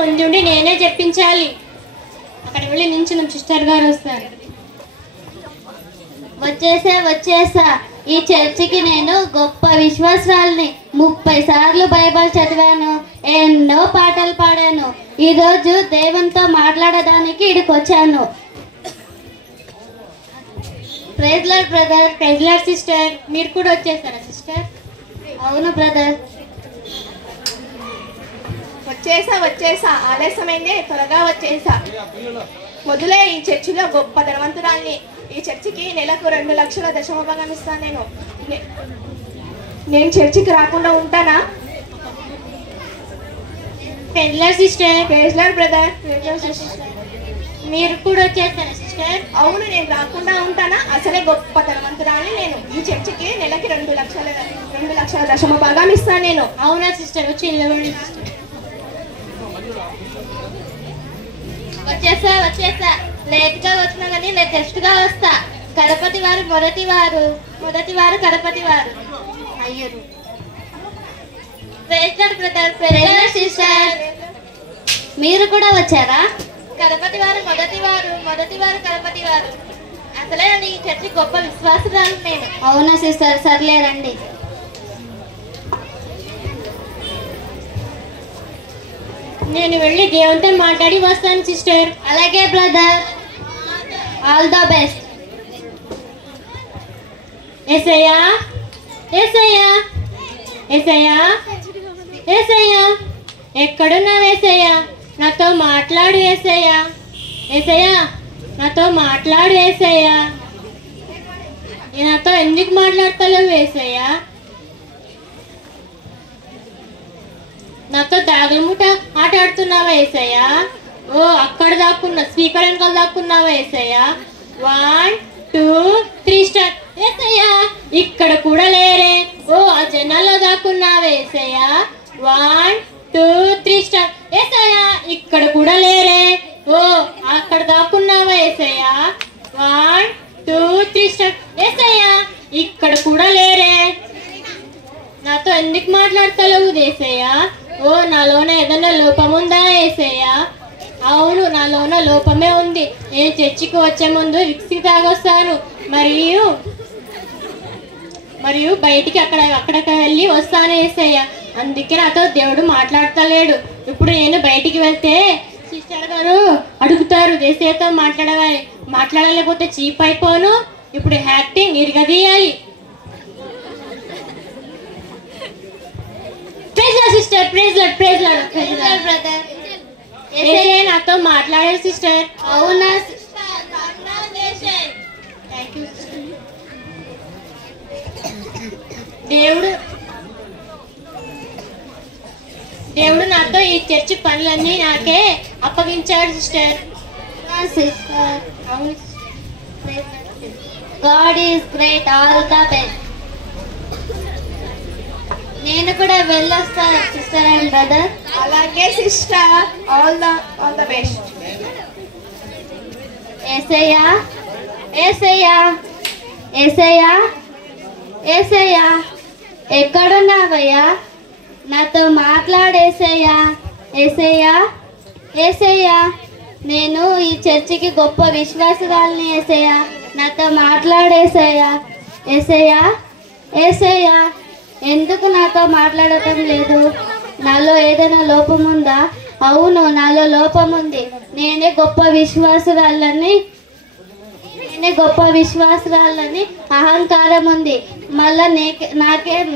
ముందుండి నేనే చెప్పించాలి. అక్కడ వెళ్ళి నించున్న సిస్టర్ గారు వస్తారు. వచ్చేసా. ఈ చర్చికి నేను గొప్ప విశ్వాసాలని 30 సార్లు బైబిల్ చదివాను, ఎన్నో పాటలు పాడాను. ఈరోజు దేవునితో మాట్లాడడానికి ఇక్కడికి వచ్చాను. Praise Lord brother. Praise Lord sister. మీరు కూడా వచ్చేసారా సిస్టర్? అవును బ్రదర్. వచ్చేసా ఆలస్యమైందే, త్వరగా వచ్చేసా. మొదలే ఈ చర్చిలో గొప్ప ధనవంతురాల్ని. ఈ చర్చికి నెలకు 2 లక్షల దశమభాగం ఇస్తాను. నేను చర్చికి రాకుండా ఉంటానా? Praise Lord sister. Praise Lord brother. మీరు కూడా వచ్చేసారా సిస్టర్? అవును, నేను రాకుండా ఉంటానా? అసలే గొప్ప ధనవంతురాల్ని నేను. ఈ చర్చికి నెలకి 2 లక్షల దశమభాగం ఇస్తాను నేను. అవునా సిస్టర్? వచ్చి నిలబడండి సిస్టర్. వచ్చేసా. లేట్గా వచ్చినా కానీ లేటెస్ట్గా వస్తా. గణపతి వారు మొదటి వారు గణపతి వారు. Iyer. Praise Lord brother. Praise Lord sister. మీరు కూడా వచ్చారా? గణపతి వారు మొదటి వారు గణపతి వారు. అసలే ఈ చర్చి గొప్ప విశ్వాసురాలు నేను. అవునా సిస్టర్? సర్లే రండి. నేను వెళ్ళి దేవునితో మాట్లాడి వస్తాను సిస్టర్. అలాగే బ్రదర్. All the best. యేసయ్యా, యేసయ్యా, యేసయ్యా, యేసయ్యా, ఎక్కడున్నావు యేసయ్యా? నాతో మాట్లాడు యేసయ్యా. యేసయ్యా, నాతో మాట్లాడు యేసయ్యా. నాతో ఎందుకు మాట్లాడతలేవు యేసయ్యా? నాతో దాగుడుమూట ఆట ఆడుతున్నావా యేసయ్యా? ఓ అక్కడ దాక్కున్నా, స్పీకర్ వెనకాల దాక్కున్నావా యేసయ్యా? 1 2 3 స్టార్ట్. యేసయ్యా, ఇక్కడ కూడా లేరే. ఓ ఆ జనాల్లో దాక్కున్నావా యేసయ్యా? 1 2 3 స్టార్ట్. యేసయ్యా, ఇక్కడ కూడా లేరే. ఓ అక్కడ దాక్కున్నావా యేసయ్యా? 1 2 3 స్టార్ట్. యేసయ్యా, ఇక్కడ కూడా లేరే. నాతో ఎందుకు మాట్లాడతలేవు యేసయ్యా? ఓ నాలోన ఏదైనా లోపం ఉందా యేసయ్యా? అవును, నాలోన లోపమే ఉంది. నేను చర్చికి వచ్చే ముందు విక్స్కి తాగొస్తాను, మరియు బయటికి అక్కడికి వెళ్ళి వస్తాను యేసయ్యా. అందుకే నాతో దేవుడు మాట్లాడతలేడు. ఇప్పుడు నేను బయటికి వెళ్తే సిస్టర్ గారు అడుగుతారు యేసయ్యతో మాట్లాడలేకపోతే చీప్ అయిపోను. ఇప్పుడు యాక్టింగ్ ఇరగదీయాలి. Sister praise Lord brother. నాతో మాట్లాడారు సిస్టర్. అవునా? Thank you sister. దేవుడు నాతో ఈ చర్చి పనులన్నీ నాకే అప్పగించాడు సిస్టర్. అవును. God is great. All the best. నేను కూడా వెళ్ళొస్తాను సిస్టర్ అండ్ బ్రదర్. అలాగే సిస్టర్. All the best. యేసయ్యా, యేసయ్యా, యేసయ్యా, యేసయ్యా, ఎక్కడున్నావయ్యా? నాతో మాట్లాడేసయ్యా. యేసయ్యా, యేసయ్యా, నేను ఈ చర్చికి గొప్ప విశ్వాసురాలిని. యేసయ్యా, నాతో మాట్లాడేసయ్యా. యేసయ్యా, యేసయ్యా, ఎందుకు నాతో మాట్లాడటం లేదు? నాలో ఏదైనా లోపం ఉందా? అవును, నాలో లోపం ఉంది. నేనే గొప్ప విశ్వాసురాలని అహంకారం ఉంది. మళ్ళా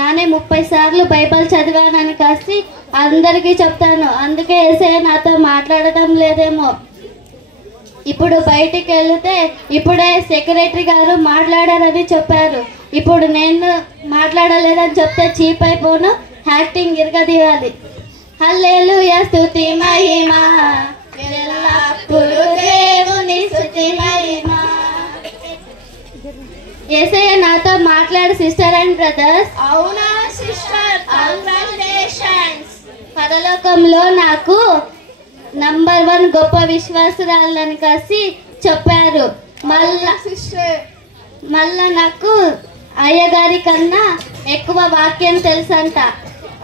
నానే 30 సార్లు బైబిల్ చదివానని కాసి అందరికీ చెప్తాను. అందుకే యేసయ్య నాతో మాట్లాడటం లేదేమో. ఇప్పుడు బయటికి వెళితే ఇప్పుడే సెక్రటరీ గారు మాట్లాడారని చెప్పారు. ఇప్పుడు నేను మాట్లాడలేదని చెప్తే చీప్ అయిపోను. యాక్టింగ్ ఇరగదీయాలి. హల్లెలూయా, స్తుతి మహిమ ఎల్లప్పుడూ దేవుని స్తుతి మహిమ. యేసయ్య నాతో మాట్లాడు సిస్టర్ అండ్ బ్రదర్స్. అవునా సిస్టర్? కంగ్రాచులేషన్స్. పరలోకంలో నాకు నంబర్ 1 గొప్ప విశ్వాసురాలని కాసి చెప్పారు. మళ్ళా నాకు అయ్యగారి కన్నా ఎక్కువ వాక్యం తెలుసంట.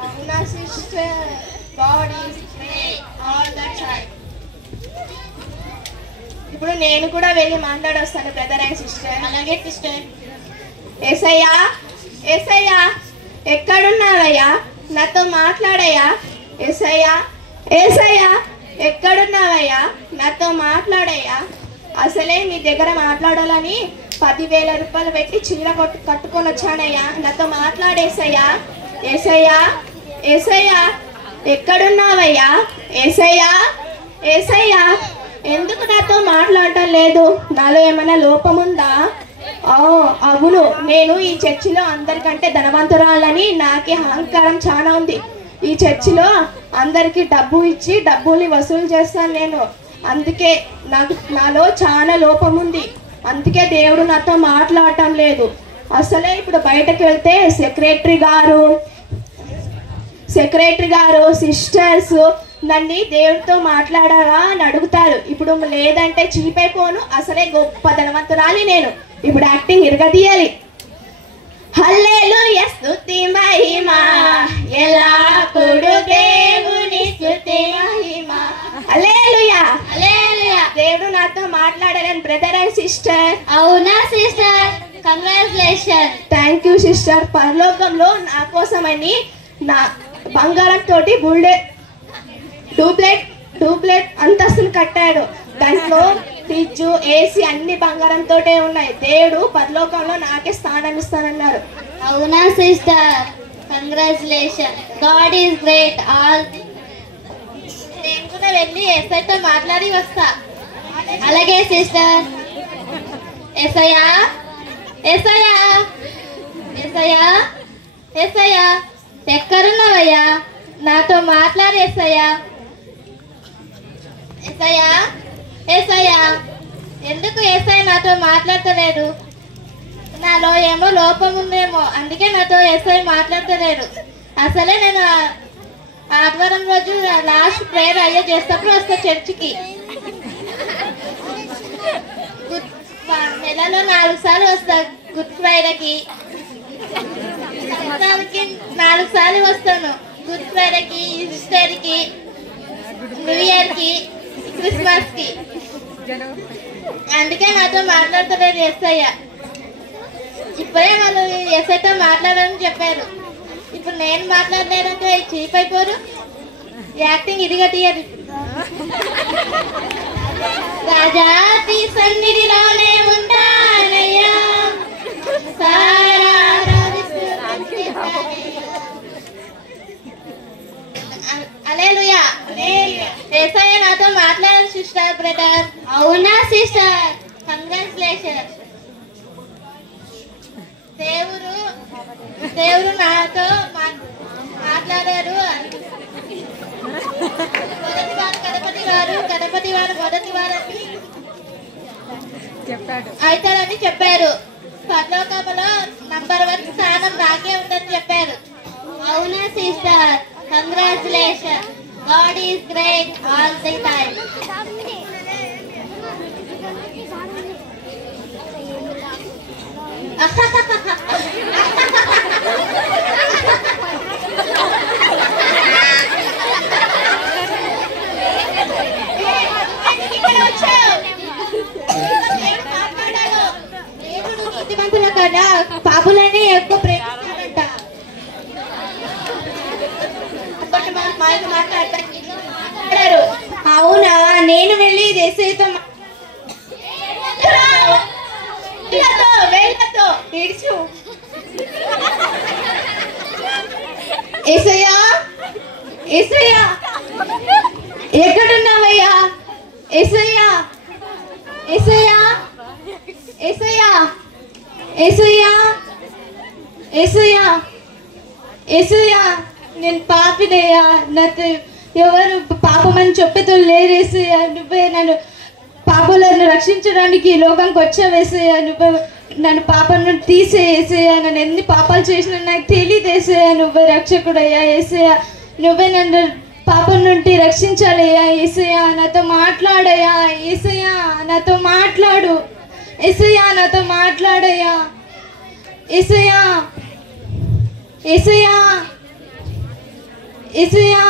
అవునా sister? God is great all the ఇప్పుడు నేను కూడా వెళ్ళి మాట్లాడొస్తాను బ్రదర్ అండ్ సిస్టర్. అలాగే సిస్టర్. ఏసయ్యా, ఏసయ్యా, ఎక్కడున్నావయ్యా? నాతో మాట్లాడయ్యా. ఏసయ్యా, ఏసయ్యా, ఎక్కడున్నావయ్యా? నాతో మాట్లాడయ్యా. అసలే మీ దగ్గర మాట్లాడాలని 10,000 రూపాయలు పెట్టి చీర కట్టుకొని వచ్చానయ్యా. నాతో మాట్లాడేసయ్యా. ఏసయ్యా, ఏసయ్యా, ఎక్కడున్నావయ్యా? ఏసయ్యా, ఏసయ్యా, ఎందుకు నాతో మాట్లాడటం లేదు? నాలో ఏమైనా లోపం ఉందా? అవును, నేను ఈ చర్చిలో అందరికంటే ధనవంతురాలని నాకే అహంకారం చాలా ఉంది. ఈ చర్చిలో అందరికీ డబ్బు ఇచ్చి డబ్బుల్ని వసూలు చేస్తాను నేను. అందుకే నాలో చాలా లోపం ఉంది. అందుకే దేవుడు నాతో మాట్లాడటం లేదు. అసలే ఇప్పుడు బయటకు వెళ్తే సెక్రటరీ గారు సిస్టర్స్ నన్ను దేవుడితో మాట్లాడాలా అని అడుగుతారు. ఇప్పుడు లేదంటే చీపైపోను. అసలే గొప్ప ధనవంతురాలి నేను. ఇప్పుడు యాక్టింగ్ ఇరగదీయాలి. హల్లెలూయా స్తుతి మహిమ ఎల్లప్పుడూ దేవుని స్తుతి మహిమ. హల్లెలూయా, హల్లెలూయా. దేవుడు నాతో మాట్లాడారని బ్రదర్ అండ్ సిస్టర్. అవునా sister? Congratulation. Thank you sister. పరలోకంలో నా కోసమని నా బంగారం తోటి డూప్లెట్ అంతస్తులు కట్టాడు. దాంట్లో ఫ్రిడ్జ్, ఏసీ అన్ని బంగారంతో ఉన్నాయి. దేవుడు పరలోకంలో నాకే స్థానం ఇస్తానన్నారు. అవునా sister? Congratulation. God is great. నేను కూడా వెళ్ళి ఎస్ఐతో మాట్లాడి వస్తా. అలాగే సిస్టర్. ఎస్ఐయా, ఎస్ఐయా, ఎస్ఐయా, ఎస్ఐయా, ఎక్కడున్నావయ్యా? నాతో మాట్లాడి ఎస్ఐయా. ఎస్ఐయా, ఎస్ఐయా, ఎందుకు ఎస్ఐ నాతో మాట్లాడతలేడు? నాలో ఏమో లోపం ఉందేమో, అందుకే నాతో ఎస్ఐ మాట్లాడతలేడు. అసలే నేను ఆదివారం రోజు లాస్ట్ ప్రేయర్ అయ్యే చేసేటప్పుడు వస్తా చర్చికి. నెలలో 4 సార్లు వస్తా. గుడ్ ఫ్రైడేకి 4 సార్లు వస్తాను. గుడ్ ఫ్రైడేకి, ఈస్టర్కి, న్యూ ఇయర్కి, క్రిస్మస్కి. అందుకే నాతో మాట్లాడతలేదు ఎస్ఐ. ఇప్పుడే వాళ్ళు ఎస్ఐతో మాట్లాడాలని చెప్పారు. ఇప్పుడు నేను మాట్లాడలేదంటే చీప్ అయిపోరు. యాక్టింగ్ ఇదిగా తీయదు. రాజాతి సన్నిధిలోనే ఉంటానయ్యా. హల్లెలూయా. యేసయ్య నాతో మాట్లాడారు సిస్టర్ బ్రదర్. అవునా సిస్టర్? కంగ్రాచులేషన్. దేవుడు నాతో మాట్లాడారు. గణపతి వారు మొదటి వారని అవుతారని చెప్పారు. పరలోకములో నంబర్ 1 స్థానం నాకే ఉందని చెప్పారు. అవునా sister? Congratulation. God is great all the time. దేవుడు నీతిమంతుల కన్నా పాపులనే ఎక్కువ ప్రేమిస్తాడంట. మాట్లాడారు. అవునా? నేను వెళ్ళి ఎస్ఐతో ఏడ్చు. ఏసయ్యా, ఏసయ్యా, ఎక్కడున్నావయ్యా? ఏసయ్యా, ఏసయ్యా, ఏసయ్యా, ఏసయ్యా, ఏసయ్యా, ఏసయ్యా, నేను పాపినయ్యా. నాకు ఎవరు పాపమని చెప్పేతో లేరేసయ్యా. నువ్వే నన్ను పాపలను రక్షించడానికి ఈ లోకంకి వచ్చావేసయ్యా. నువ్వు నన్ను పాపం నుండి తీసేసేయా. నన్ను ఎన్ని పాపాలు చేసినా నాకు తెలియదేసయ్యా. నువ్వే రక్షకుడయ్యా. ఏసయ్యా, నువ్వే నన్ను పాపం నుండి రక్షించాలయ్యా. ఏసయ్యా, నాతో మాట్లాడయ్యా. ఏసయ్యా, నాతో మాట్లాడు. ఏసయ్యా, నాతో మాట్లాడయ్యా. ఏసయ్యా, ఏసయ్యా, ఏసయ్యా,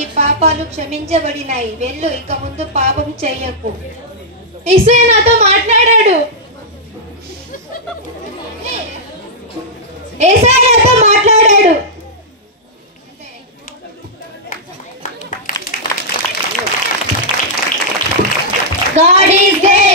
నీ పాపాలు క్షమించబడినాయి. వెళ్ళు, ఇక ముందు పాపం చెయ్యకు. యేసయ్య నాతో మాట్లాడాడు. యేసయ్య నాతో మాట్లాడాడు. God is great.